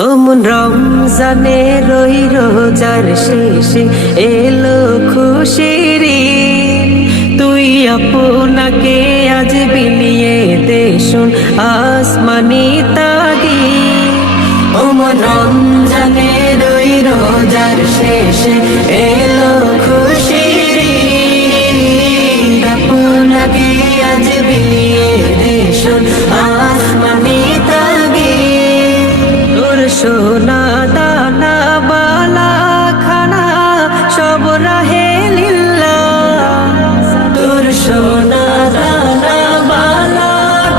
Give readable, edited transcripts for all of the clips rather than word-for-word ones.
ওমন রমজানে রই রোজার শেষে এলো খুশির ঈদ। তুই আপনাকে আজ বিলিয়ে দে শোন আসমানি তাগিদ। ওমন রমজানে রই রোজার শেষে এলো খুশির ঈদ। আপনাকে আজ বিলিয়ে দে শোন আসমানি তাগিদ। তোর সোনা দানা বালা খানা সব রাহে লিল্লাহ। তোর সোনা দানা বালা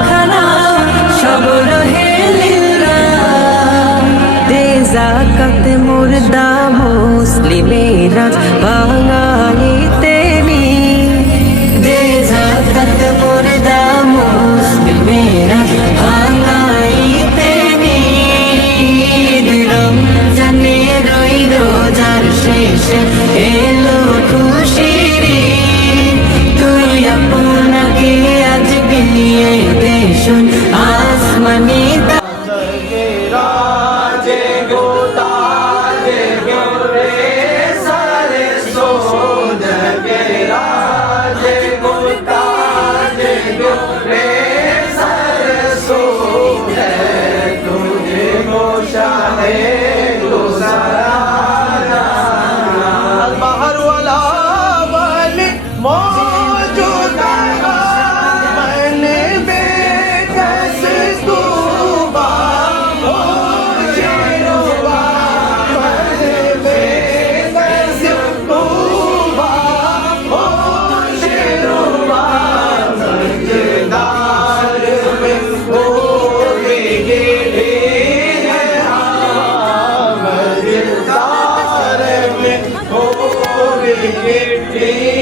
খানা সব রাহে লিল্লাহ। দে যাকাত মুর্দা মুসলিমেরা ভাঙাইতে নি। দে যাকাত মুর্দা মুসলিমেরা ভাঙাইতে নি। রমজানে রই রোজার শেষে এলো খুশির ঈদ। তুই আপনাকে আজ বিলিয়ে দে শোন আসমানি Get